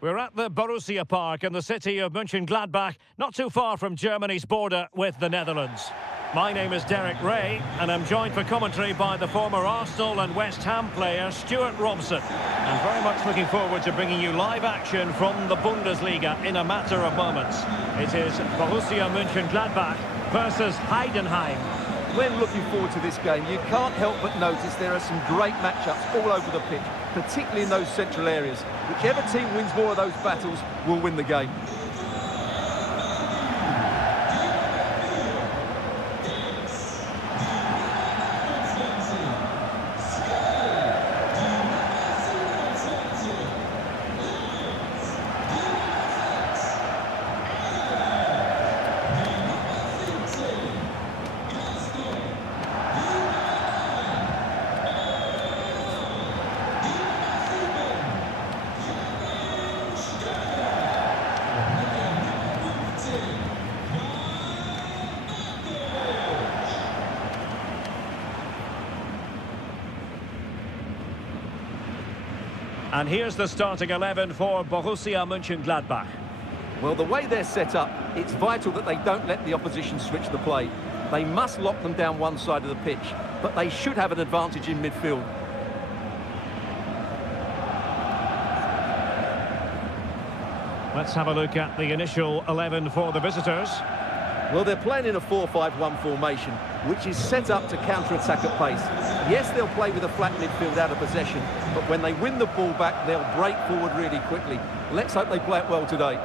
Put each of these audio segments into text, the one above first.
We're at the Borussia Park in the city of Mönchengladbach, not too far from Germany's border with the Netherlands. My name is Derek Ray, and I'm joined for commentary by the former Arsenal and West Ham player Stuart Robson. I'm very much looking forward to bringing you live action from the Bundesliga in a matter of moments. It is Borussia Mönchengladbach versus Heidenheim. When looking forward to this game, you can't help but notice there are some great matchups all over the pitch, particularly in those central areas. Whichever team wins more of those battles will win the game. And here's the starting 11 for Borussia Mönchengladbach. Well, the way they're set up, it's vital that they don't let the opposition switch the play. They must lock them down one side of the pitch, but they should have an advantage in midfield. Let's have a look at the initial 11 for the visitors. Well, they're playing in a 4-5-1 formation, which is set up to counter-attack at pace. Yes, they'll play with a flat midfield out of possession, but when they win the ball back, they'll break forward really quickly. Let's hope they play it well today.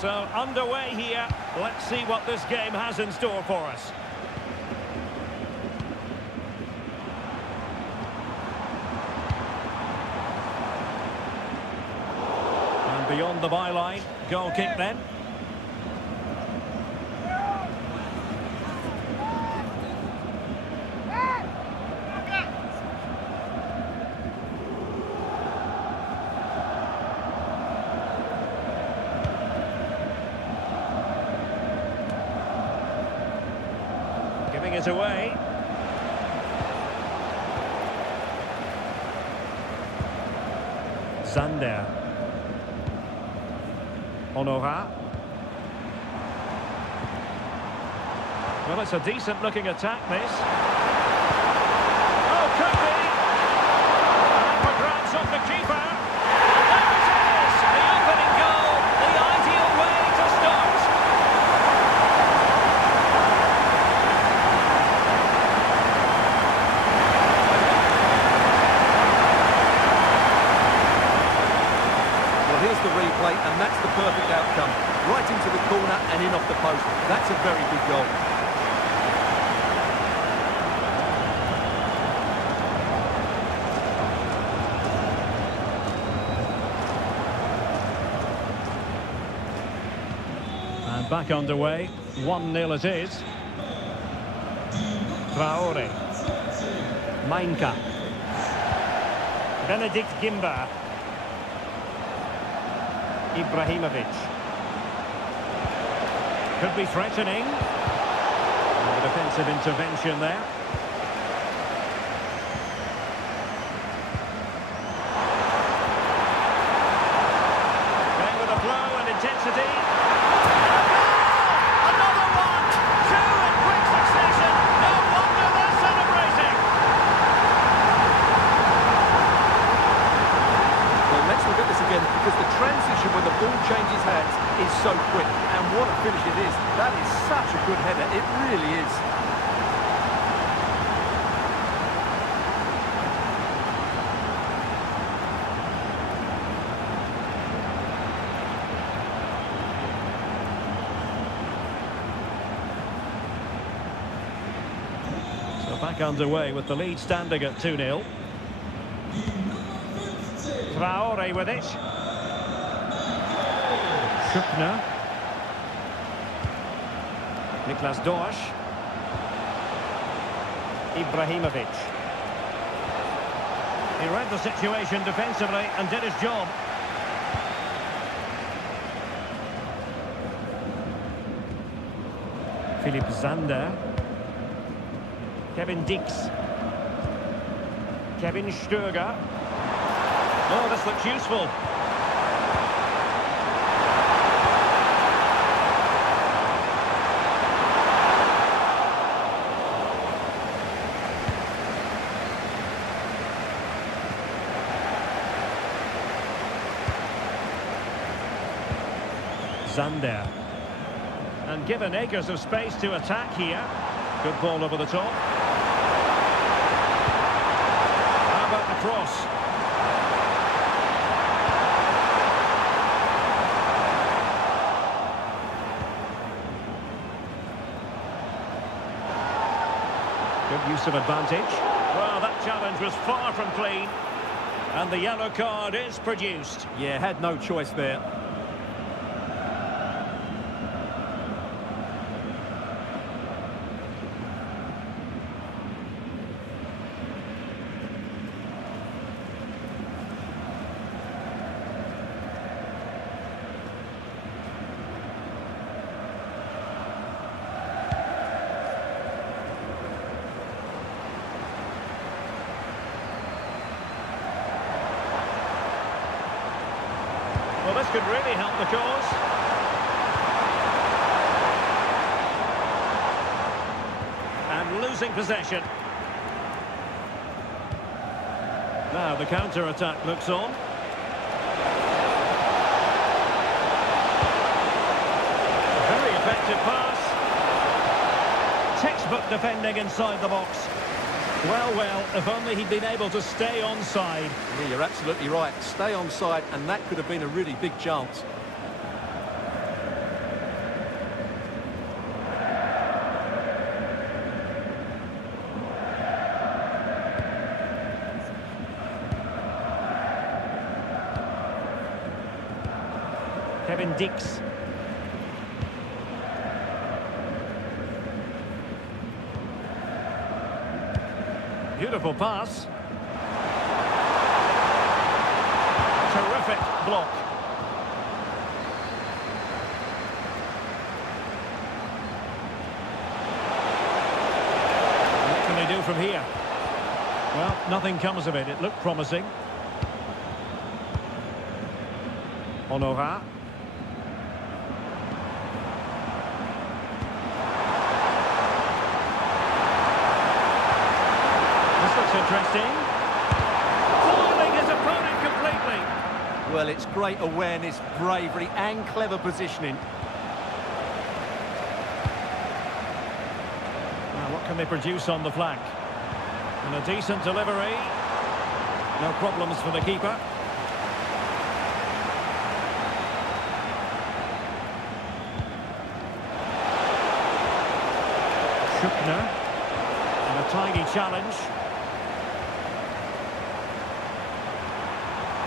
So, underway here. Let's see what this game has in store for us. Beyond the byline, goal kick then. Giving it away. Zander. Honora. Well, it's a decent-looking attack, this. Oh, could be! And for grabs off the keeper. There it is! The opening goal, the ideal way to start. Well, here's the replay, and that's the perfect outcome. Right into the corner and in off the post. That's a very good goal. And back underway. 1-0 it is. Traore. Mainka. Benedict Gimba. Ibrahimovic. Could be threatening. And a defensive intervention there. Going with the flow and intensity. Another one! Two in quick succession. No wonder they're celebrating. Well, let's look at this again, because the transition when the ball changes hands is so quick. And what a finish it is. That is such a good header. It really is. So back underway with the lead standing at 2-0. Traore with it. Schupner. Niklas Dorsch. Ibrahimovic. He read the situation defensively and did his job. Philipp Zander. Kevin Dix. Kevin Stöger. Oh, this looks useful. Zander. And given acres of space to attack here. Good ball over the top. How about the cross? Good use of advantage. Well, that challenge was far from clean. And the yellow card is produced. Yeah, had no choice there. Well, this could really help the cause. And losing possession. Now the counter-attack looks on. Very effective pass. Textbook defending inside the box. Well, if only he'd been able to stay onside. Yeah, you're absolutely right. Stay onside, and that could have been a really big chance. Kevin Dix. Beautiful pass. Terrific block. What can they do from here? Well, nothing comes of it. It looked promising. Honorat. Interesting. Foiling his opponent completely. Well, it's great awareness, bravery and clever positioning. Now, what can they produce on the flank? And a decent delivery. No problems for the keeper. Schuckner. And a tidy challenge.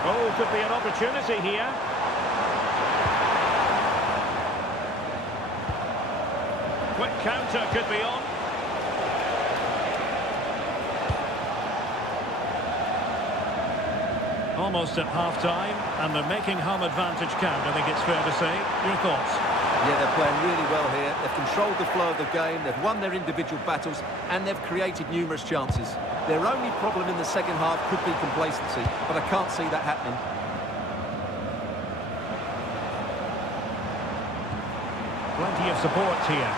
Oh, could be an opportunity here. Quick counter could be on. Almost at half-time, and they're making home advantage count, I think it's fair to say. Your thoughts? Yeah, they're playing really well here. They've controlled the flow of the game, they've won their individual battles, and they've created numerous chances. Their only problem in the second half could be complacency, but I can't see that happening. Plenty of support here.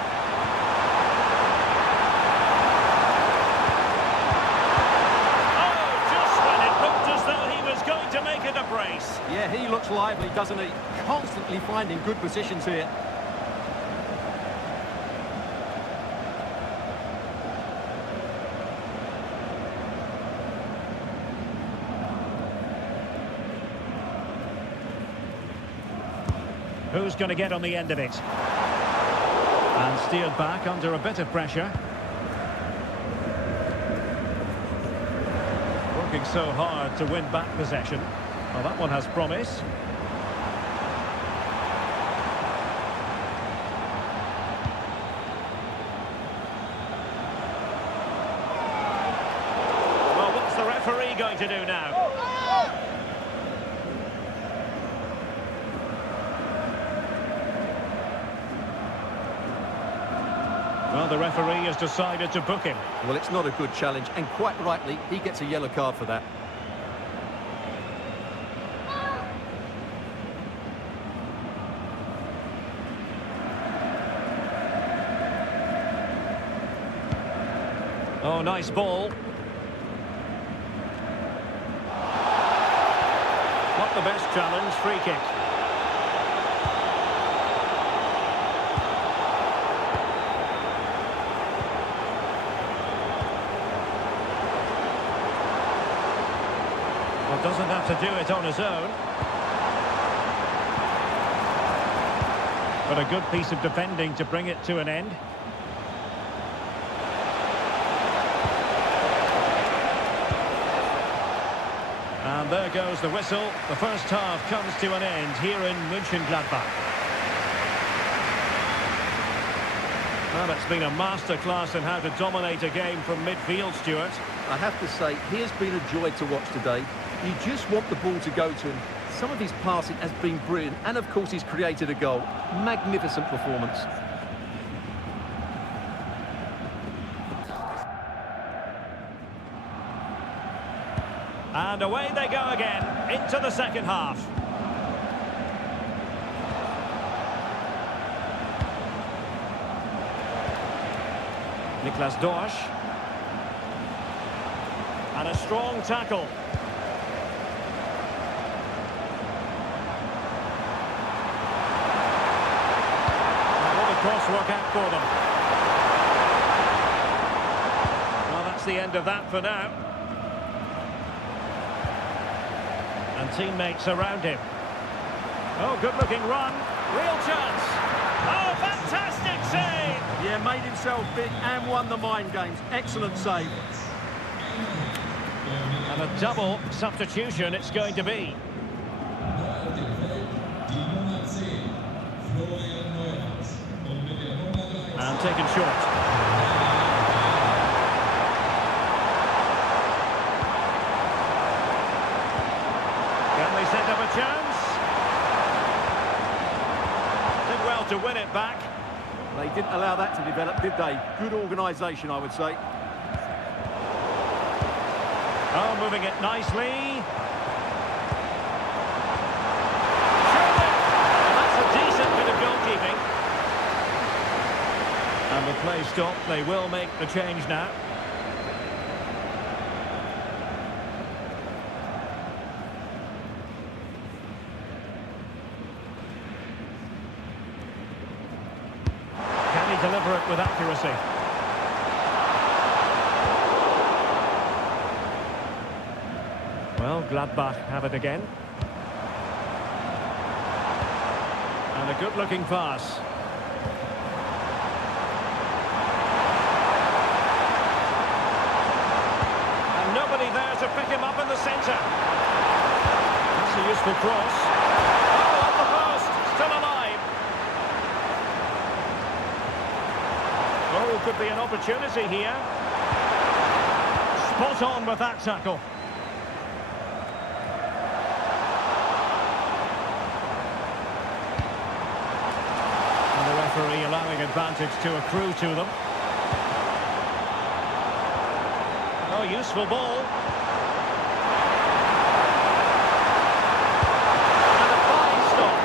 Oh, just when it looked as though he was going to make it a brace. Yeah, he looks lively, doesn't he? Constantly finding good positions here. Who's going to get on the end of it? And steered back under a bit of pressure. Working so hard to win back possession. Well, that one has promise. Well, what's the referee going to do now? Well, Well, the referee has decided to book him. Well, it's not a good challenge, and quite rightly, he gets a yellow card for that. Oh, nice ball. Not the best challenge, free kick. Well, doesn't have to do it on his own. But a good piece of defending to bring it to an end. And there goes the whistle. The first half comes to an end here in Mönchengladbach. Well, it's been a masterclass in how to dominate a game from midfield, Stuart. I have to say, he has been a joy to watch today. You just want the ball to go to him. Some of his passing has been brilliant, and of course he's created a goal. Magnificent performance. And away they go again, into the second half. Niklas Dorsch. And a strong tackle. And what a cross work out for them. Well, that's the end of that for now. And teammates around him. Oh, good-looking run. Real chance. Oh, fantastic save! Yeah, made himself big and won the mind games. Excellent save. And a double substitution it's going to be. And taken short. Set up a chance. Did well to win it back. They didn't allow that to develop, did they? Good organisation, I would say. Oh, moving it nicely. Surely. That's a decent bit of goalkeeping. And the play stopped. They will make the change now. Deliver it with accuracy. Well, Gladbach have it again. And a good-looking pass. And nobody there to pick him up in the centre. That's a useful cross. Oh, off the post, still alive. Oh, could be an opportunity here. Spot on with that tackle. And the referee allowing advantage to accrue to them. Oh, useful ball. And a fine stop.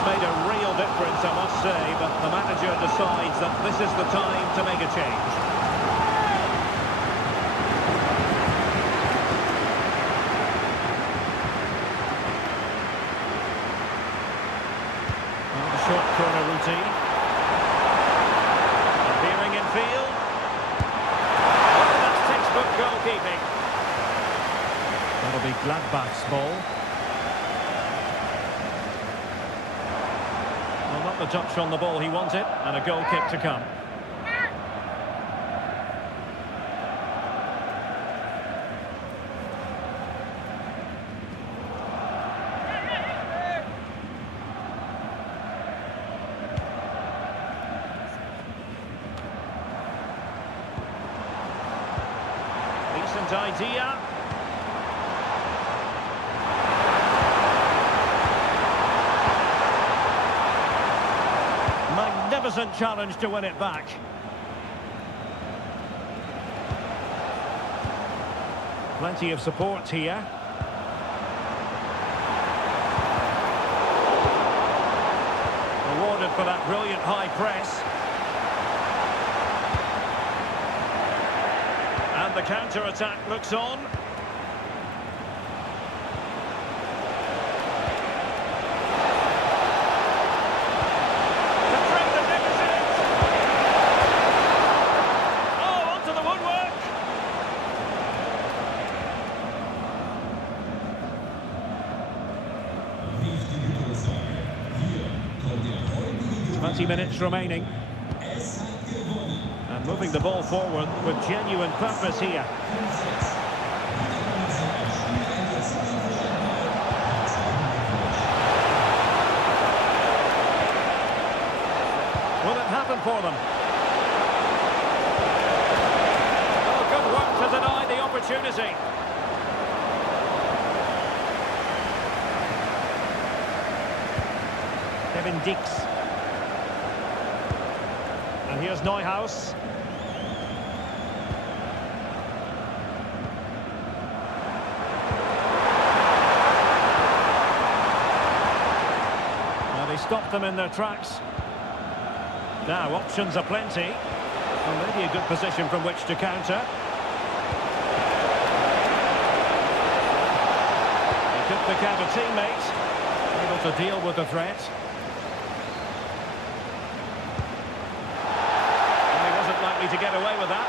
Made a real difference, I must say, but the manager decides that this is the time to make a change. Well, the short corner routine. Appearing in field. Oh, that's textbook goalkeeping. That'll be Gladbach's ball. Not the touch on the ball he wanted, and a goal kick to come. decent idea. Magnificent challenge to win it back. Plenty of support here. Awarded for that brilliant high press. And the counter-attack looks on. To bring the deficit. Oh, onto the woodwork. 20 minutes remaining. And moving the ball forward with genuine purpose here. Will it happen for them? Oh, good work to deny the opportunity. Kevin Dix. And here's Neuhaus. Now they stop them in their tracks. Now options are plenty. Well, maybe a good position from which to counter. He could pick out a teammate. Able to deal with the threat. Likely to get away with that.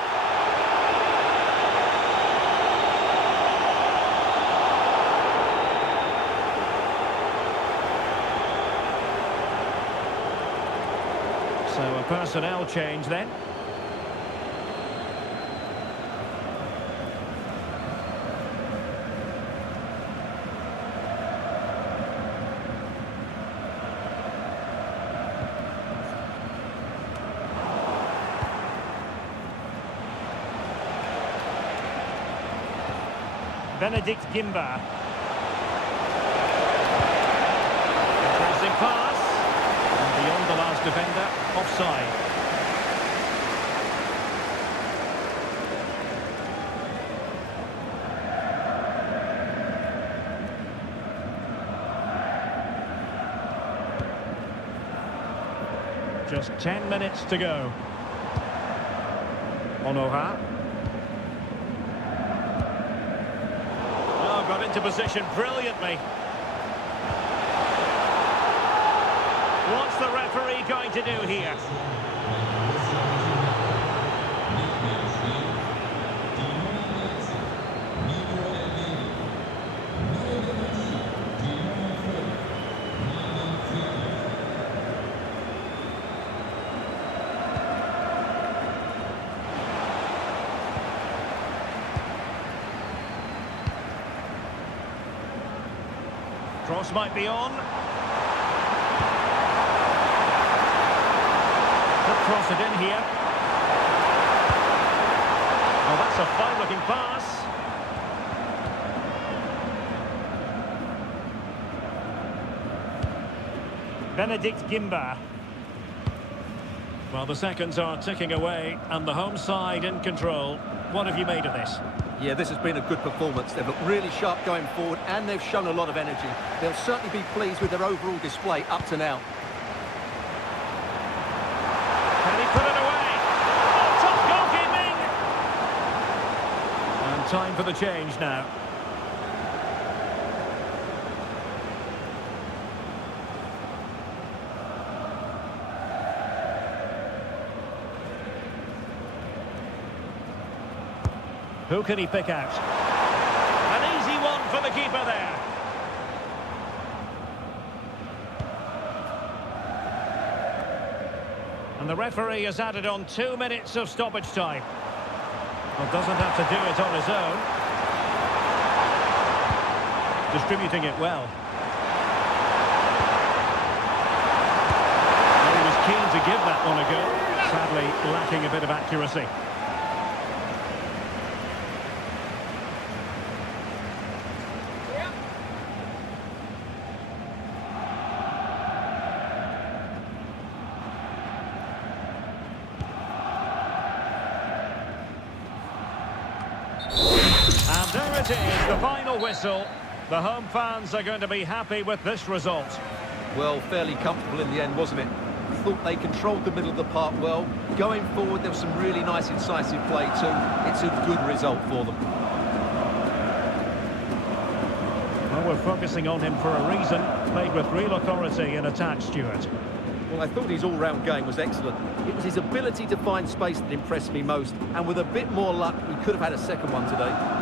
So a personnel change then. Benedict Gimba. Passing pass. And beyond the last defender, offside. Just 10 minutes to go. Honora. Got into position brilliantly. What's the referee going to do here? Cross might be on. Could cross it in here. Oh, that's a fine-looking pass. Benedict Gimba. Well, the seconds are ticking away, and the home side in control. What have you made of this? Yeah, this has been a good performance. They've looked really sharp going forward, and they've shown a lot of energy. They'll certainly be pleased with their overall display up to now. Can he put it away? Oh, top goalkeeping! And time for the change now. Who can he pick out? An easy one for the keeper there. And the referee has added on 2 minutes of stoppage time. Well, doesn't have to do it on his own. Distributing it well. Well, he was keen to give that one a go. Sadly, lacking a bit of accuracy. it is, the final whistle. The home fans are going to be happy with this result. Well, fairly comfortable in the end, wasn't it? I thought they controlled the middle of the park well. Going forward, there was some really nice incisive play too. It's a good result for them. Well, we're focusing on him for a reason. Played with real authority in attack, Stuart. Well, I thought his all-round game was excellent. It was his ability to find space that impressed me most, and with a bit more luck, he could have had a second one today.